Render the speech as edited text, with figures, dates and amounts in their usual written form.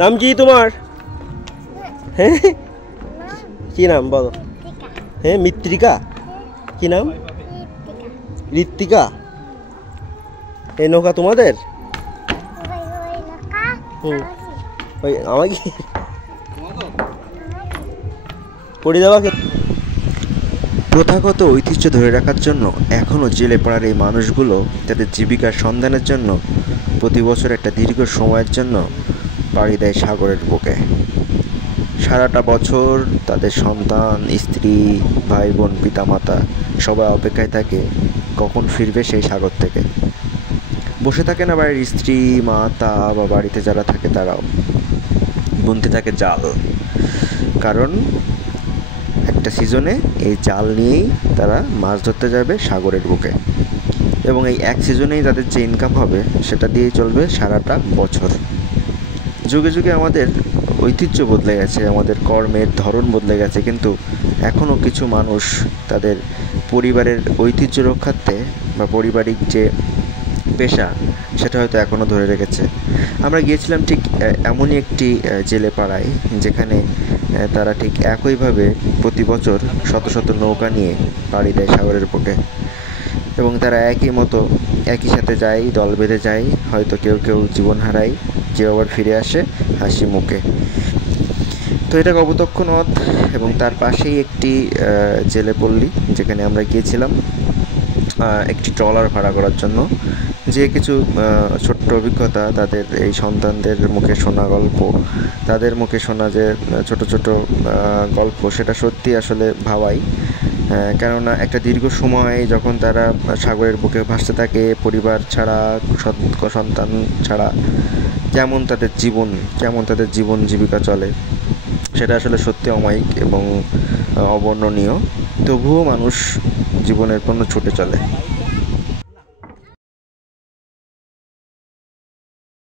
নাম কি তোমার? হ্যাঁ, কি নাম বলো? হ্যাঁ, মৃত্তিকা। কি নাম? ঋত্বিকা। এই নৌকা তোমাদের? ওই আমাকে পড়ে যাওয়া। প্রথাগত ঐতিহ্য ধরে রাখার জন্য এখনও জেলে পাড়ার এই মানুষগুলো তাদের জীবিকার সন্ধানের জন্য প্রতি বছর একটা দীর্ঘ সময়ের জন্য পাড়ি দেয় সাগরের বুকে। সারাটা বছর তাদের সন্তান, স্ত্রী, ভাই বোন, পিতামাতা সবাই অপেক্ষায় থাকে কখন ফিরবে সেই সাগর থেকে। বসে থাকে না বাড়ির স্ত্রী, মাতা বা বাড়িতে যারা থাকে তারাও বুনতে থাকে জাল, কারণ একটা সিজনে এই জাল নিয়েই তারা মাছ ধরতে যাবে সাগরের বুকে, এবং এই এক সিজনেই তাদের যে ইনকাম হবে সেটা দিয়েই চলবে সারাটা বছর। যুগে যুগে আমাদের ঐতিহ্য বদলে গেছে, আমাদের কর্মের ধরন বদলে গেছে, কিন্তু এখনও কিছু মানুষ তাদের পরিবারের ঐতিহ্য রক্ষার্থে বা পারিবারিক যে পেশা সেটা হয়তো এখনও ধরে রেখেছে। আমরা গিয়েছিলাম ঠিক এমনই একটি জেলে পাড়ায়, যেখানে তারা ঠিক একইভাবে প্রতি বছর শত শত নৌকা নিয়ে পাড়ি দেয় সাগরের বুকে, এবং তারা একই সাথে যায়, দল বেঁধে যায়। হয়তো কেউ কেউ জীবন হারায়, কেউ আবার ফিরে আসে হাসি মুখে। তো এটা কপোতাক্ষ নদ, এবং তার পাশেই একটি জেলে পল্লী যেখানে আমরা গিয়েছিলাম একটি ট্রলার ভাড়া করার জন্য। যে কিছু ছোট্ট অভিজ্ঞতা তাদের এই সন্তানদের মুখে শোনা গল্প, তাদের মুখে শোনা যে ছোট ছোট গল্প, সেটা সত্যি আসলে ভাবাই। কেননা একটা দীর্ঘ সময় যখন তারা সাগরের বুকে ভাসতে থাকে, পরিবার ছাড়া, সন্তান ছাড়া, কেমন তাদের জীবন জীবিকা চলে, সেটা আসলে সত্যি অমায়িক এবং অবর্ণনীয়। তবুও মানুষ জীবনের জন্য ছুটে চলে।